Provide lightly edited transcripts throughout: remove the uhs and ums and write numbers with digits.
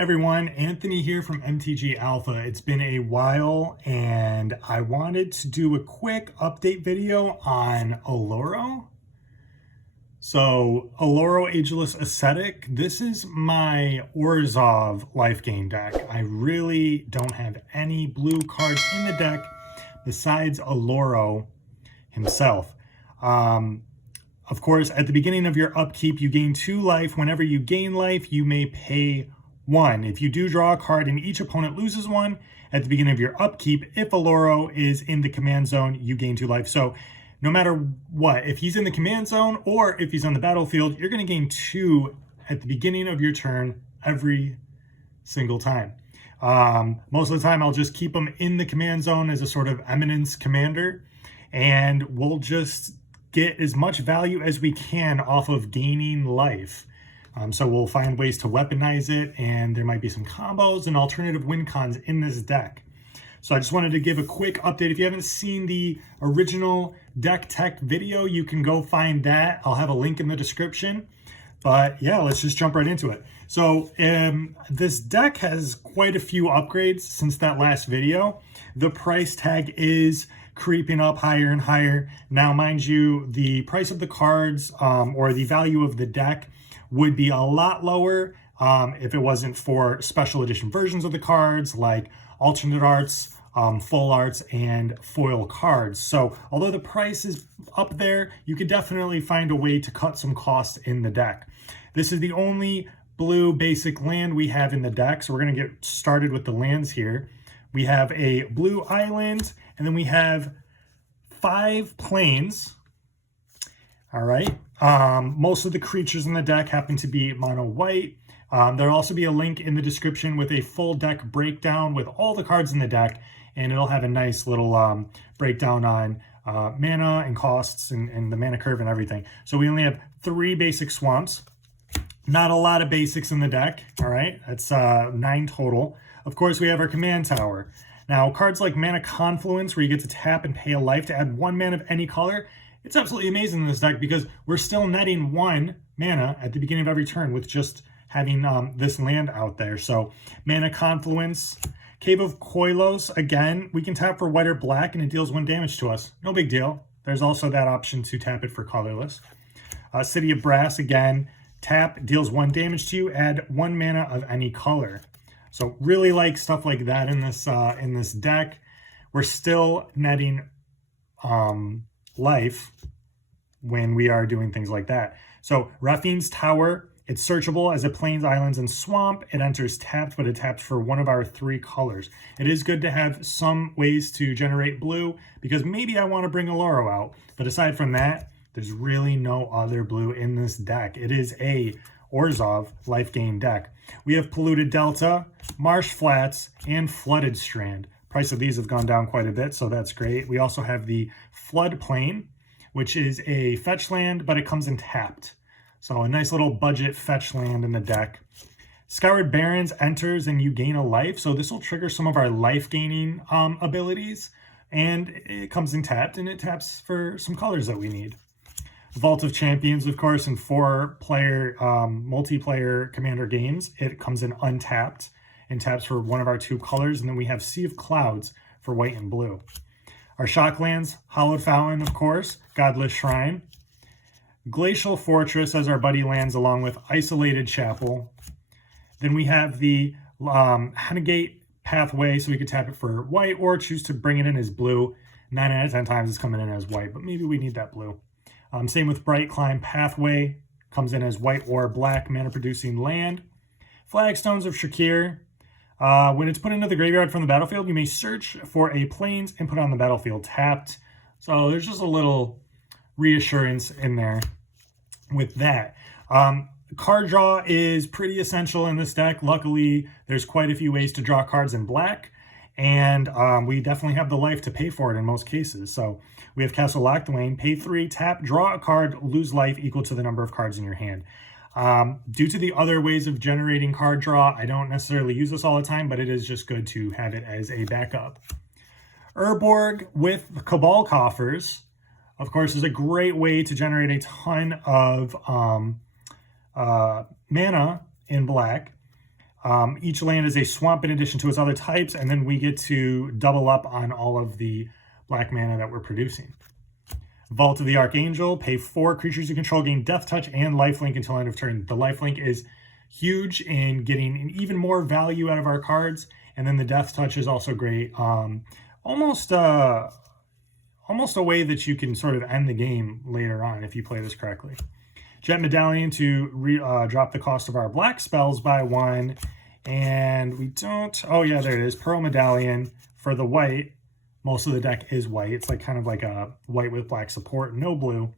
Everyone, Anthony here from MTG Alpha. It's been a while and I wanted to do a quick update video on Oloro. So Oloro Ageless Ascetic, this is my ORVHOZ LIFEGAIN deck. I really don't have any blue cards in the deck besides Oloro himself. Of course, at the beginning of your upkeep, you gain 2 life. Whenever you gain life, you may pay 1. If you do draw a card and each opponent loses 1 at the beginning of your upkeep, if Oloro is in the command zone, you gain 2 life. So no matter what, if he's in the command zone or if he's on the battlefield, you're going to gain 2 at the beginning of your turn every single time. Most of the time, I'll just keep him in the command zone as a sort of eminence commander, and we'll just get as much value as we can off of gaining life. So we'll find ways to weaponize it, and there might be some combos and alternative win cons in this deck. So I just wanted to give a quick update. If you haven't seen the original deck tech video, you can go find that. I'll have a link in the description. But yeah, let's just jump right into it. So this deck has quite a few upgrades since that last video. The price tag is creeping up higher and higher. Now, mind you, the price of the cards or the value of the deck would be a lot lower if it wasn't for special edition versions of the cards like alternate arts, full arts, and foil cards. So although the price is up there, you could definitely find a way to cut some costs in the deck. This is the only blue basic land we have in the deck, so we're going to get started with the lands here. We have a blue island, and then we have 5 plains. All right. Most of the creatures in the deck happen to be mono white. There'll also be a link in the description with a full deck breakdown with all the cards in the deck, and it'll have a nice little breakdown on mana and costs and the mana curve and everything. So we only have 3 basic swamps. Not a lot of basics in the deck. All right. That's 9 total. Of course, we have our command tower. Now, cards like Mana Confluence, where you get to tap and pay a life to add 1 mana of any color, it's absolutely amazing in this deck because we're still netting 1 mana at the beginning of every turn with just having this land out there. So, Mana Confluence. Cave of Koilos, again, we can tap for white or black and it deals 1 damage to us. No big deal. There's also that option to tap it for colorless. City of Brass, again, tap, deals 1 damage to you, add 1 mana of any color. So really like stuff like that in this deck. We're still netting life when we are doing things like that. So Rafine's Tower, it's searchable as it plains, islands, and swamp. It enters tapped, but it taps for 1 of our 3 colors. It is good to have some ways to generate blue because maybe I want to bring Oloro out. But aside from that, there's really no other blue in this deck. It is a ORVHOZ LIFEGAIN deck. We have Polluted Delta, Marsh Flats, and Flooded Strand. Price of these have gone down quite a bit, so that's great. We also have the Floodplain, which is a fetch land, but it comes in tapped. So a nice little budget fetch land in the deck. Scoured Barrens enters and you gain a life, so this will trigger some of our life gaining abilities, and it comes in tapped, and it taps for some colors that we need. Vault of Champions, of course, in 4-player multiplayer commander games, it comes in untapped and taps for 1 of our 2 colors. And then we have Sea of Clouds for white and blue. Our Shocklands, Hallowed Fountain, of course, Godless Shrine. Glacial Fortress as our buddy lands along with Isolated Chapel. Then we have the Henegate Pathway, so we could tap it for white or choose to bring it in as blue. 9 out of 10 times it's coming in as white, but maybe we need that blue. Same with Bright Climb Pathway, comes in as white or black mana producing land. Flagstones of Shakir. When it's put into the graveyard from the battlefield, you may search for a plains and put it on the battlefield tapped. So there's just a little reassurance in there with that. Card draw is pretty essential in this deck. Luckily, there's quite a few ways to draw cards in black. And we definitely have the life to pay for it in most cases. So we have Castle Locthwain, pay 3, tap, draw a card, lose life equal to the number of cards in your hand. Due to the other ways of generating card draw, I don't necessarily use this all the time, but it is just good to have it as a backup. Urborg with Cabal Coffers, of course, is a great way to generate a ton of mana in black. Each land is a swamp in addition to its other types, and then we get to double up on all of the black mana that we're producing. Vault of the Archangel, pay 4 creatures you control, gain Death Touch and Lifelink until end of turn. The Lifelink is huge in getting even more value out of our cards, and then the Death Touch is also great. Almost a way that you can sort of end the game later on if you play this correctly. Jet Medallion to drop the cost of our black spells by 1, and we don't... Oh yeah, there it is. Pearl Medallion for the white. Most of the deck is white. It's like kind of like a white with black support, no blue.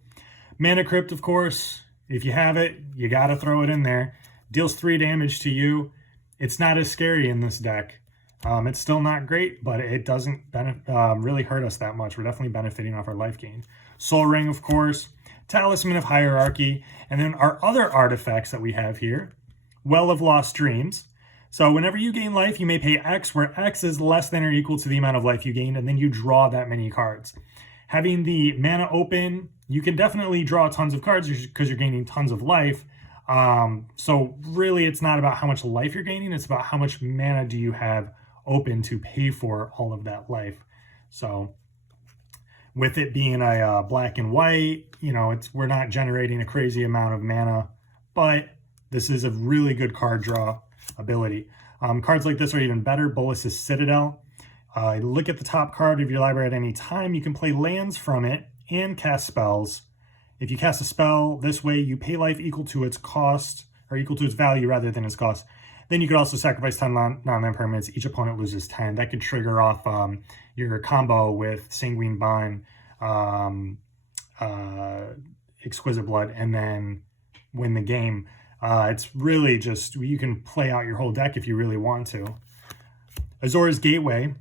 Mana Crypt, of course. If you have it, you got to throw it in there. Deals 3 damage to you. It's not as scary in this deck. It's still not great, but it doesn't really hurt us that much. We're definitely benefiting off our life gain. Soul Ring, of course. Talisman of Hierarchy. And then our other artifacts that we have here. Well of Lost Dreams. So whenever you gain life, you may pay X, where X is less than or equal to the amount of life you gained, and then you draw that many cards. Having the mana open, you can definitely draw tons of cards because you're gaining tons of life. So really, it's not about how much life you're gaining, it's about how much mana do you have open to pay for all of that life. So with it being a black and white, you know, we're not generating a crazy amount of mana, but this is a really good card draw ability. Cards like this are even better. Bolas's Citadel. Look at the top card of your library at any time. You can play lands from it and cast spells. If you cast a spell this way, you pay life equal to its cost, or equal to its value rather than its cost. Then you could also sacrifice 10 non-land permanents. Each opponent loses 10. That could trigger off your combo with Sanguine Bind, Exquisite Blood, and then win the game. It's really just, you can play out your whole deck if you really want to. Azor's Gateway.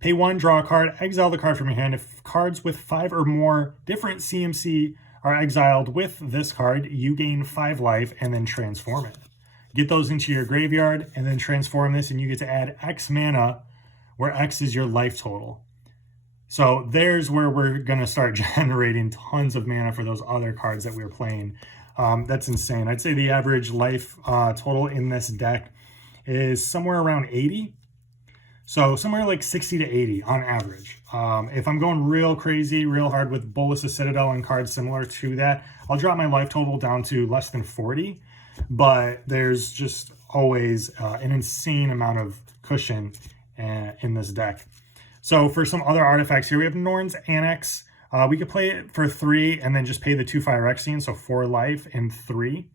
Pay 1, draw a card, exile the card from your hand. If cards with 5 or more different CMC are exiled with this card, you gain 5 life and then transform it. Get those into your graveyard and then transform this, and you get to add X mana, where X is your life total. So there's where we're going to start generating tons of mana for those other cards that we were playing. That's insane. I'd say the average life total in this deck is somewhere around 80. So somewhere like 60 to 80 on average. If I'm going real crazy, real hard with Bolas's Citadel and cards similar to that, I'll drop my life total down to less than 40. But there's just always an insane amount of cushion in this deck. So for some other artifacts here, we have Norn's Annex. We could play it for 3 and then just pay the 2 Phyrexian, so 4 life and 3.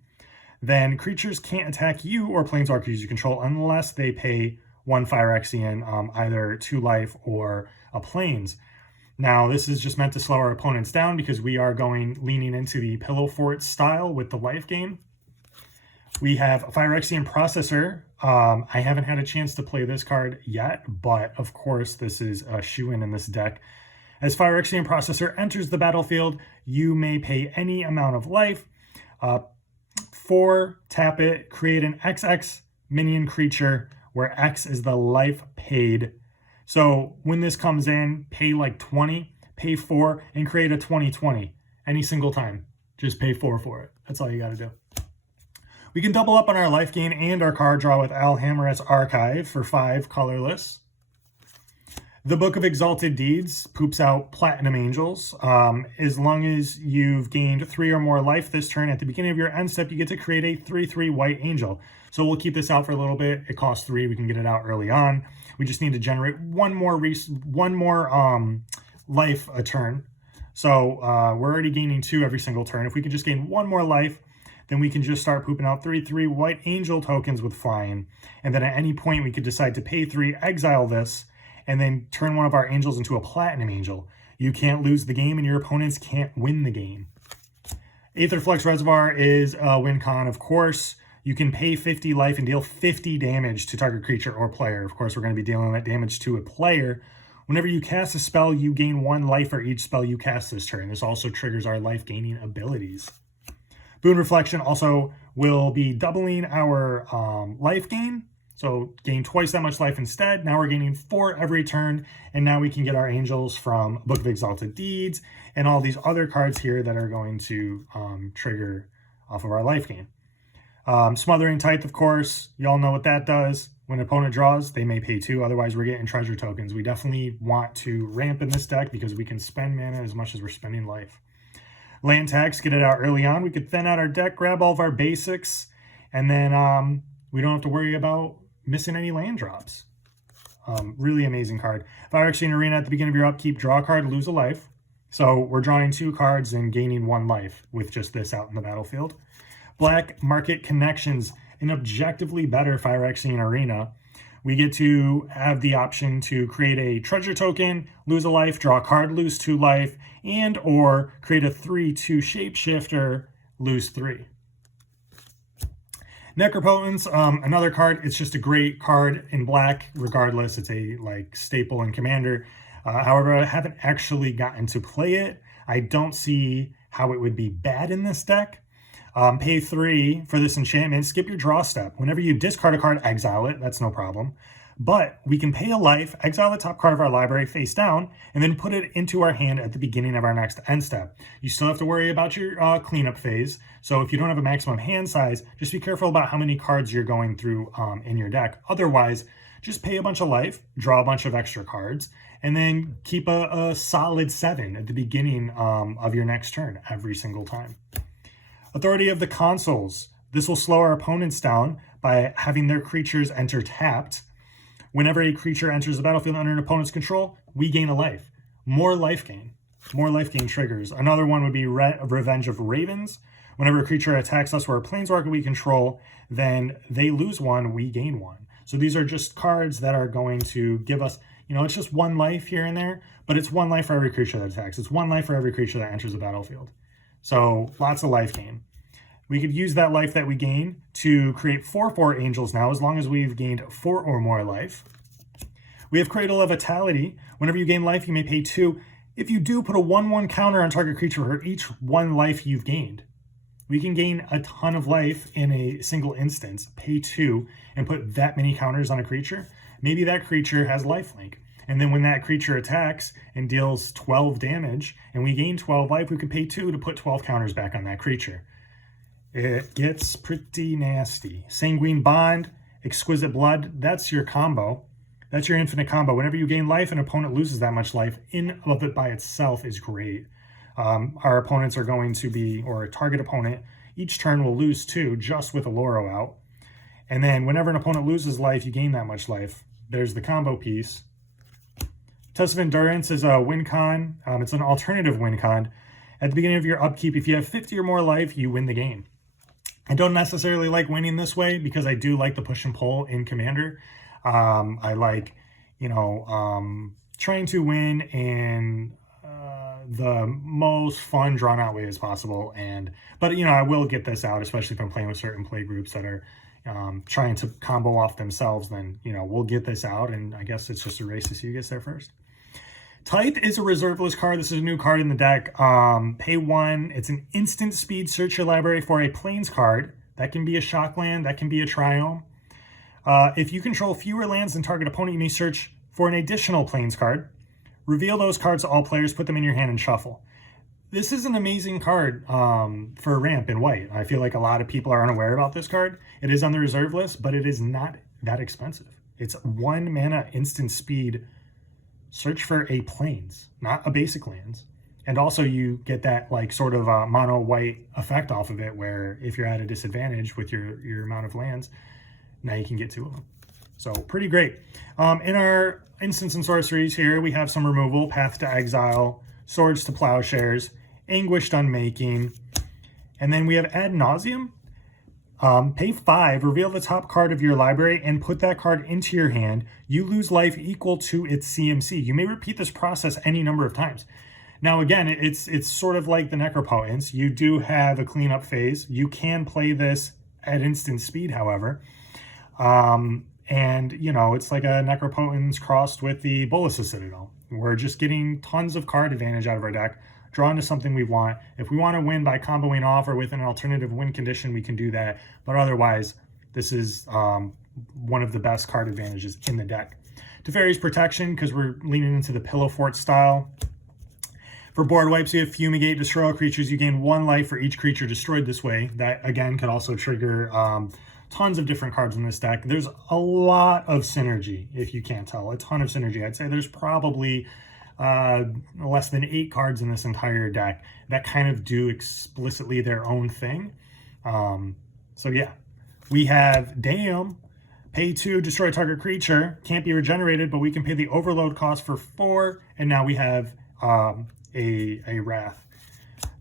Then creatures can't attack you or planeswalkers you control unless they pay 1 Phyrexian, either 2 life or a planes. Now, this is just meant to slow our opponents down because we are leaning into the Pillow Fort style with the life gain. We have a Phyrexian Processor. I haven't had a chance to play this card yet, but of course this is a shoo-in in this deck. As Phyrexian Processor enters the battlefield, you may pay any amount of life. 4, tap it, create an XX minion creature where X is the life paid. So when this comes in, pay like 20, pay 4, and create a 20/20 any single time. Just pay 4 for it. That's all you got to do. We can double up on our life gain and our card draw with Alhammarret's Archive for 5 colorless. The Book of Exalted Deeds poops out Platinum Angels. As long as you've gained 3 or more life this turn, at the beginning of your end step, you get to create a 3/3 white angel. So we'll keep this out for a little bit. It costs 3. We can get it out early on. We just need to generate one more life a turn. So we're already gaining 2 every single turn. If we can just gain 1 more life, then we can just start pooping out 3/3 white angel tokens with flying. And then at any point, we could decide to pay 3, exile this, and then turn one of our angels into a platinum angel. You can't lose the game, and your opponents can't win the game. Aetherflux Reservoir is a win con, of course. You can pay 50 life and deal 50 damage to target creature or player. Of course, we're going to be dealing that damage to a player. Whenever you cast a spell, you gain 1 life for each spell you cast this turn. This also triggers our life-gaining abilities. Boon Reflection also will be doubling our life gain. So gain twice that much life instead. Now we're gaining 4 every turn. And now we can get our angels from Book of Exalted Deeds and all these other cards here that are going to trigger off of our life gain. Smothering Tithe, of course, y'all know what that does. When an opponent draws, they may pay 2, otherwise we're getting treasure tokens. We definitely want to ramp in this deck because we can spend mana as much as we're spending life. Land tax, get it out early on. We could thin out our deck, grab all of our basics, and then we don't have to worry about missing any land drops. Really amazing card. Phyrexian Arena, at the beginning of your upkeep, draw a card, lose a life. So we're drawing 2 cards and gaining 1 life with just this out in the battlefield. Black Market Connections, an objectively better Phyrexian Arena. We get to have the option to create a treasure token, lose a life, draw a card, lose 2 life, and or create a 3/2 shapeshifter, lose 3. Necropotence, another card. It's just a great card in black, regardless. It's a staple in Commander. However, I haven't actually gotten to play it. I don't see how it would be bad in this deck. Pay 3 for this enchantment. Skip your draw step. Whenever you discard a card, exile it. That's no problem. But we can pay a life, exile the top card of our library face down, and then put it into our hand at the beginning of our next end step. You still have to worry about your cleanup phase. So if you don't have a maximum hand size, just be careful about how many cards you're going through in your deck. Otherwise, just pay a bunch of life, draw a bunch of extra cards, and then keep a solid 7 at the beginning of your next turn every single time. Authority of the Consuls. This will slow our opponents down by having their creatures enter tapped. Whenever a creature enters the battlefield under an opponent's control, we gain a life. More life gain. More life gain triggers. Another one would be Revenge of Ravens. Whenever a creature attacks us or a planeswalker we control, then they lose 1, we gain 1. So these are just cards that are going to give us, it's just 1 life here and there, but it's 1 life for every creature that attacks. It's 1 life for every creature that enters the battlefield. So lots of life gain. We could use that life that we gain to create 4/4 angels now, as long as we've gained 4 or more life. We have Cradle of Vitality. Whenever you gain life, you may pay 2. If you do, put a 1/1 counter on target creature for each 1 life you've gained. We can gain a ton of life in a single instance, pay 2, and put that many counters on a creature. Maybe that creature has lifelink. And then when that creature attacks and deals 12 damage, and we gain 12 life, we can pay 2 to put 12 counters back on that creature. It gets pretty nasty. Sanguine Bond, Exquisite Blood, that's your combo. That's your infinite combo. Whenever you gain life, an opponent loses that much life. In of it by itself is great. Our opponents are going to be, or a target opponent, each turn will lose 2 just with Oloro out. And then whenever an opponent loses life, you gain that much life. There's the combo piece. Test of Endurance is a win con. It's an alternative win con. At the beginning of your upkeep, if you have 50 or more life, you win the game. I don't necessarily like winning this way because I do like the push and pull in Commander. I like, trying to win in the most fun, drawn out way as possible. But I will get this out, especially if I'm playing with certain play groups that are trying to combo off themselves. Then, we'll get this out, and I guess it's just a race to see who gets there first. Tithe is a reserveless card. This is a new card in the deck. Pay 1. It's an instant speed. Search your library for a plains card. That can be a shock land. That can be a triome. If you control fewer lands than target opponent, you may search for an additional plains card. Reveal those cards to all players. Put them in your hand and shuffle. This is an amazing card for ramp in white. I feel like a lot of people are unaware about this card. It is on the reserve list, but it is not that expensive. It's 1 mana instant speed. Search for a plains, not a basic lands. And also you get that sort of mono white effect off of it, where if you're at a disadvantage with your amount of lands, now you can get 2 of them. So pretty great. In our instants and sorceries here, we have some removal, Path to Exile, Swords to Plowshares, Anguished Unmaking, and then we have Ad Nauseam. Pay 5, reveal the top card of your library and put that card into your hand. You lose life equal to its CMC. You may repeat this process any number of times. Now, again, it's sort of like the Necropotence. You do have a cleanup phase. You can play this at instant speed, however. And, it's like a Necropotence crossed with the Ageless Citadel. We're just getting tons of card advantage out of our deck, draw into something we want. If we want to win by comboing off or with an alternative win condition, we can do that. But otherwise, this is one of the best card advantages in the deck. Teferi's Protection, because we're leaning into the Pillow Fort style. For board wipes, you have Fumigate, destroy all creatures. You gain 1 life for each creature destroyed this way. That, again, could also trigger tons of different cards in this deck. There's a lot of synergy, if you can't tell. A ton of synergy. I'd say there's probably less than 8 cards in this entire deck that kind of do explicitly their own thing. So yeah, we have Damn, pay 2, destroy target creature. Can't be regenerated, but we can pay the overload cost for 4. And now we have a Wrath.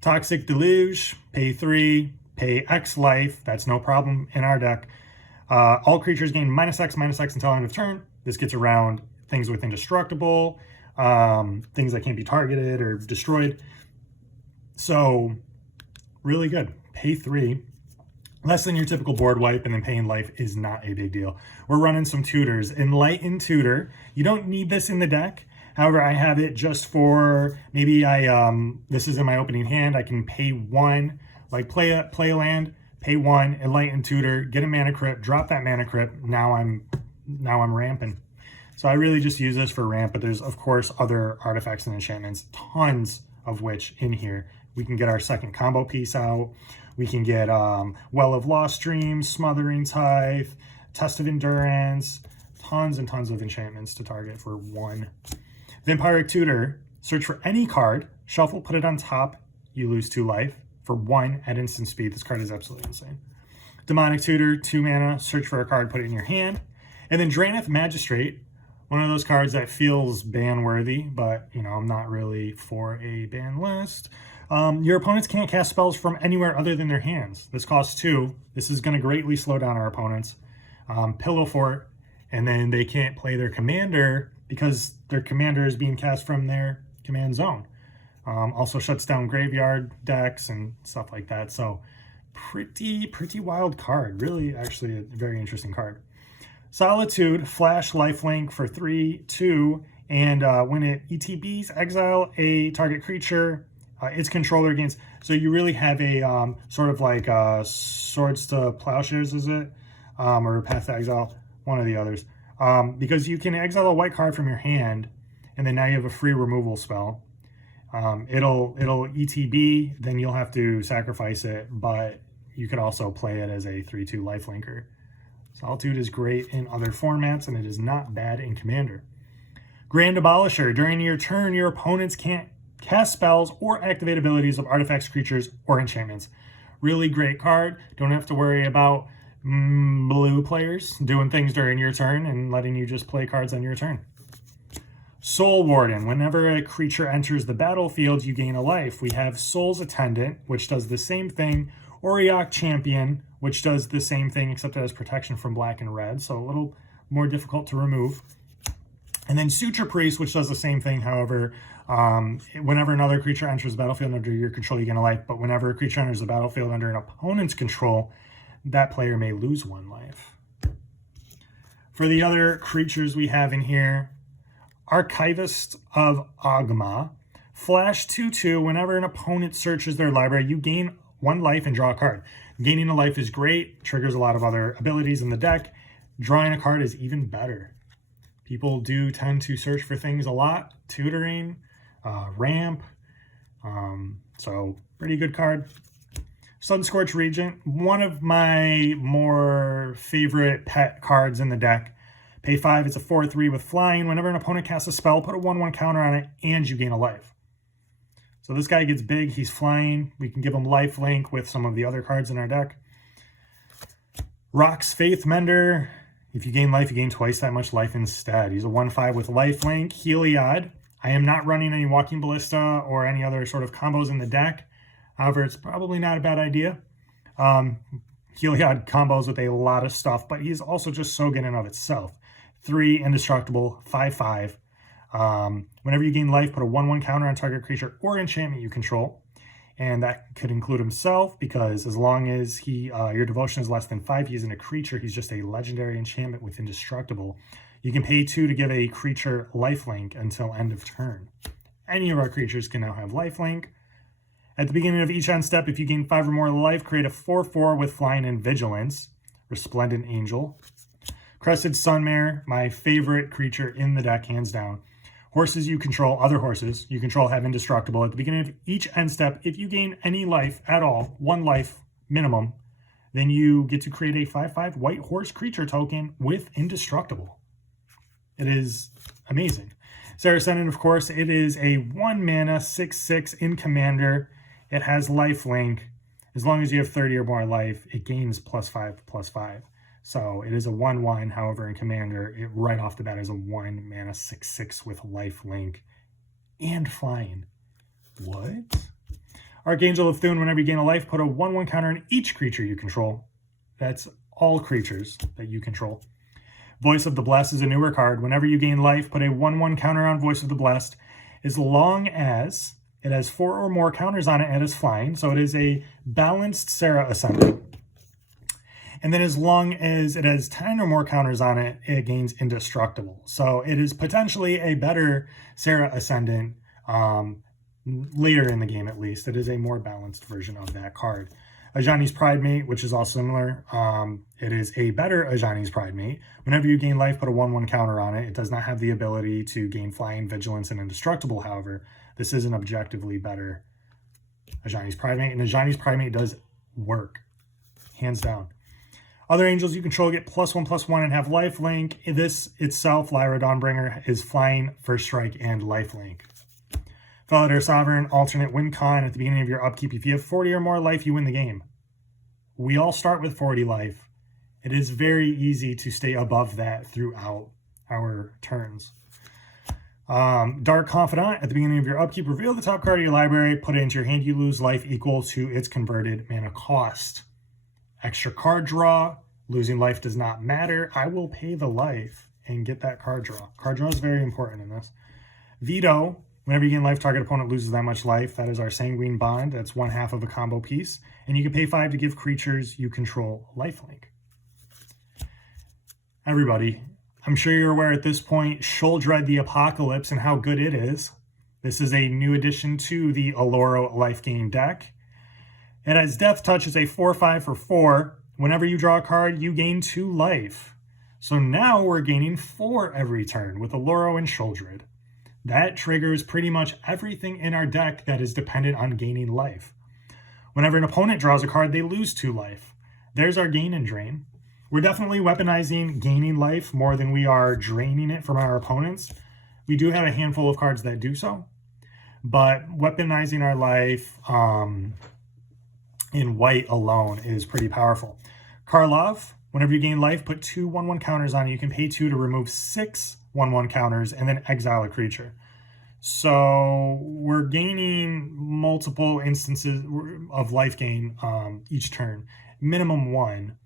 Toxic Deluge, pay 3, pay X life. That's no problem in our deck. All creatures gain -X until end of turn. This gets around things with indestructible, things that can't be targeted or destroyed. So really good. Pay 3. Less than your typical board wipe, and then paying life is not a big deal. We're running some tutors. Enlightened Tutor. You don't need this in the deck. However, I have it just for maybe this is in my opening hand. I can pay 1, like play a land, pay 1, Enlightened Tutor, get a mana crypt, drop that mana crypt. Now I'm ramping. So I really just use this for ramp, but there's of course other artifacts and enchantments, tons of which in here. We can get our second combo piece out. We can get Well of Lost Dreams, Smothering Tithe, Test of Endurance, tons and tons of enchantments to target for 1. Vampiric Tutor, search for any card, shuffle, put it on top, you lose 2 life for 1 at instant speed. This card is absolutely insane. Demonic Tutor, 2 mana, search for a card, put it in your hand. And then Drannith Magistrate, one of those cards that feels ban-worthy, but, you know, I'm not really for a ban list. Your opponents can't cast spells from anywhere other than their hands. This costs 2. This is going to greatly slow down our opponents. Pillow Fort, and then they can't play their commander because their commander is being cast from their command zone. Also shuts down graveyard decks and stuff like that. So pretty wild card. Really, actually, a very interesting card. Solitude, flash lifelink for 3/2, and when it ETBs, exile a target creature its controller gains. So you really have a sort of like Swords to Plowshares, is it? Or Path to Exile, one of the others. Because you can exile a white card from your hand, and then now you have a free removal spell. It'll ETB, then you'll have to sacrifice it, but you could also play it as a 3/2 lifelinker. Solitude is great in other formats, and it is not bad in Commander. Grand Abolisher. During your turn, your opponents can't cast spells or activate abilities of artifacts, creatures, or enchantments. Really great card. Don't have to worry about blue players doing things during your turn and letting you just play cards on your turn. Soul Warden. Whenever a creature enters the battlefield, you gain a life. We have Soul's Attendant, which does the same thing. Auriok Champion, which does the same thing, except it has protection from black and red, so a little more difficult to remove. And then Suture Priest, which does the same thing. However, whenever another creature enters the battlefield under your control, you gain a life. But whenever a creature enters the battlefield under an opponent's control, that player may lose 1 life. For the other creatures we have in here, Archivist of Ogma. Flash 2/2. Whenever an opponent searches their library, you gain 1 life and draw a card. Gaining a life is great, triggers a lot of other abilities in the deck. Drawing a card is even better. People do tend to search for things a lot. Tutoring, ramp. So pretty good card. Sunscorch Regent, one of my more favorite pet cards in the deck. Pay 5, it's a 4/3 with flying. Whenever an opponent casts a spell, put a 1/1 counter on it, and you gain a life. So this guy gets big, he's flying. We can give him lifelink with some of the other cards in our deck. Rock's Faith Mender. If you gain life, you gain twice that much life instead. He's a 1/5 with lifelink. Heliod. I am not running any Walking Ballista or any other sort of combos in the deck. However, it's probably not a bad idea. Heliod combos with a lot of stuff, but he's also just so good in and of itself. 3 indestructible, 5/5. Whenever you gain life, put a 1/1 counter on target creature or enchantment you control. And that could include himself, because as long as your devotion is less than 5, he isn't a creature, he's just a legendary enchantment with indestructible. You can pay 2 to give a creature lifelink until end of turn. Any of our creatures can now have lifelink. At the beginning of each end step, if you gain 5 or more life, create a 4/4 with flying and vigilance. Resplendent Angel. Crested Sunmare, my favorite creature in the deck, hands down. Horses you control, other horses you control have indestructible. At the beginning of each end step, if you gain any life at all, 1 life minimum, then you get to create a 5/5 white horse creature token with indestructible. It is amazing. Serra Ascendant, of course, it is a 1 mana 6/6 in commander. It has lifelink. As long as you have 30 or more life, it gains +5/+5. So it is a 1/1. However, in commander, it right off the bat is a 1 mana 6/6 with lifelink and flying. What? Archangel of Thune, whenever you gain a life, put a 1/1 counter on each creature you control. That's all creatures that you control. Voice of the Blessed is a newer card. Whenever you gain life, put a 1/1 counter on Voice of the Blessed, as long as it has 4 or more counters on it and is flying. So it is a balanced Serra Ascendant. And then as long as it has 10 or more counters on it, it gains indestructible. So it is potentially a better Serra Ascendant later in the game, at least. It is a more balanced version of that card. Ajani's Pridemate, which is all similar. It is a better Ajani's Pridemate. Whenever you gain life, put a 1/1 counter on it. It does not have the ability to gain flying, vigilance, and indestructible, however. This is an objectively better Ajani's Pridemate, and Ajani's Pridemate does work, hands down. Other angels you control get +1/+1 and have lifelink. This itself, Lyra Dawnbringer, is flying, first strike, and lifelink. Felidar Sovereign, alternate win con. At the beginning of your upkeep, if you have 40 or more life, you win the game. We all start with 40 life. It is very easy to stay above that throughout our turns. Dark Confidant, at the beginning of your upkeep, reveal the top card of your library, put it into your hand, you lose life equal to its converted mana cost. Extra card draw, losing life does not matter. I will pay the life and get that card draw. Card draw is very important in this. Veto, whenever you gain life, target opponent loses that much life. That is our Sanguine Bond. That's 1/2 of a combo piece. And you can pay 5 to give creatures you control lifelink. Everybody, I'm sure you're aware at this point, Sheoldred the Apocalypse and how good it is. This is a new addition to the Oloro Life Gain deck. It has Death Touch as a 4/5 for 4. Whenever you draw a card, you gain 2 life. So now we're gaining 4 every turn with Oloro and Sheoldred. That triggers pretty much everything in our deck that is dependent on gaining life. Whenever an opponent draws a card, they lose 2 life. There's our gain and drain. We're definitely weaponizing gaining life more than we are draining it from our opponents. We do have a handful of cards that do so, but weaponizing our life in white alone is pretty powerful. Karlov, whenever you gain life, put 2 1/1 counters on it. You can pay 2 to remove 6 1/1 counters and then exile a creature. So we're gaining multiple instances of life gain each turn, minimum 1.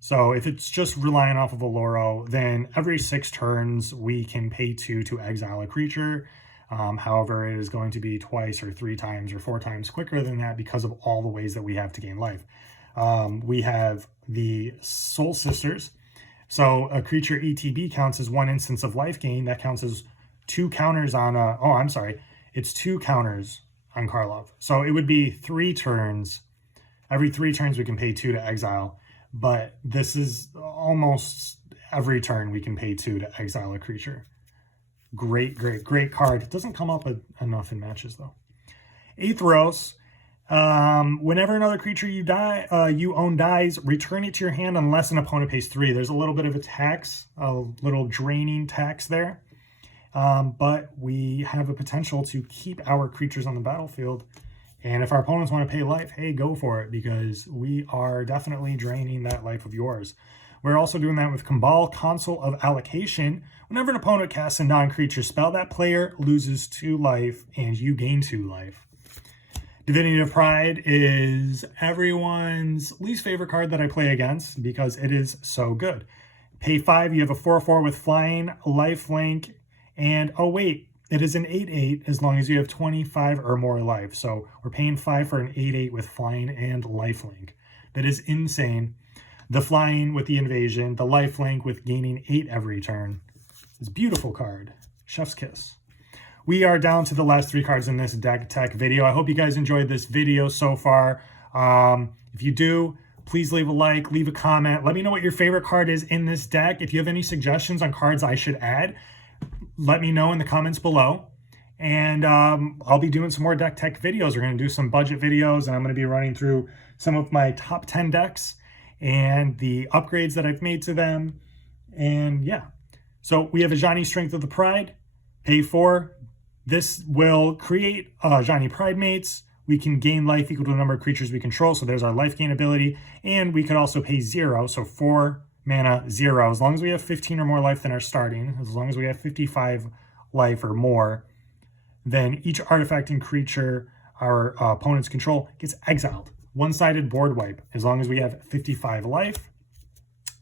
So if it's just relying off of Oloro, then every 6 turns we can pay 2 to exile a creature. However, it is going to be twice or 3 times or 4 times quicker than that because of all the ways that we have to gain life. We have the Soul Sisters. So a creature ETB counts as 1 instance of life gain. That counts as 2 counters on it's 2 counters on Karlov. So it would be 3 turns. Every 3 turns we can pay 2 to exile. But this is almost every turn we can pay 2 to exile a creature. Great card. It doesn't come up enough in matches, though. Aetheros. Whenever another creature you own dies, return it to your hand unless an opponent pays 3. There's a little bit of a tax, a little draining tax there. But we have a potential to keep our creatures on the battlefield. And if our opponents want to pay life, hey, go for it, because we are definitely draining that life of yours. We're also doing that with Kambal, Console of Allocation. Whenever an opponent casts a non-creature spell, that player loses 2 life and you gain 2 life. Divinity of Pride is everyone's least favorite card that I play against because it is so good. Pay 5, you have a 4/4 with flying, lifelink, and oh wait, it is an 8/8 as long as you have 25 or more life. So we're paying 5 for an 8/8 with flying and lifelink. That is insane. The flying with the invasion, the lifelink with gaining 8 every turn. It's a beautiful card. Chef's kiss. We are down to the last 3 cards in this deck tech video. I hope you guys enjoyed this video so far. If you do, please leave a like, leave a comment. Let me know what your favorite card is in this deck. If you have any suggestions on cards I should add, let me know in the comments below. And I'll be doing some more deck tech videos. We're going to do some budget videos, and I'm going to be running through some of my top 10 decks and the upgrades that I've made to them. And yeah, so we have Ajani Strength of the Pride, pay 4. This will create Ajani Pride mates. We can gain life equal to the number of creatures we control, so there's our life gain ability. And we could also pay 0, so 4 mana, 0. As long as we have 15 or more life than our starting, as long as we have 55 life or more, then each artifact and creature our opponents control gets exiled. One-sided board wipe, as long as we have 55 life.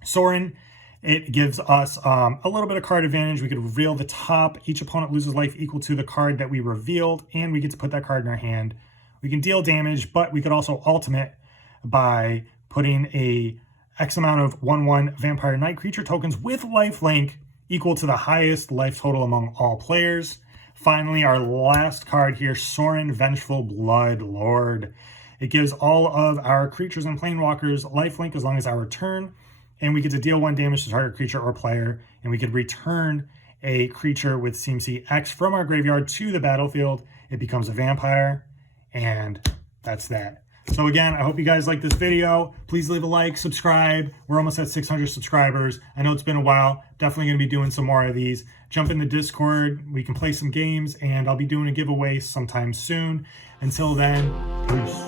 Sorin, it gives us a little bit of card advantage. We could reveal the top. Each opponent loses life equal to the card that we revealed, and we get to put that card in our hand. We can deal damage, but we could also ultimate by putting a X amount of 1/1 Vampire Knight creature tokens with lifelink equal to the highest life total among all players. Finally, our last card here, Sorin, Vengeful Blood Lord. It gives all of our creatures and planeswalkers lifelink as long as our turn, and we get to deal 1 damage to target creature or player, and we could return a creature with CMC X from our graveyard to the battlefield. It becomes a vampire, and that's that. So again, I hope you guys like this video. Please leave a like, subscribe. We're almost at 600 subscribers. I know it's been a while. Definitely going to be doing some more of these. Jump in the Discord. We can play some games, and I'll be doing a giveaway sometime soon. Until then, peace.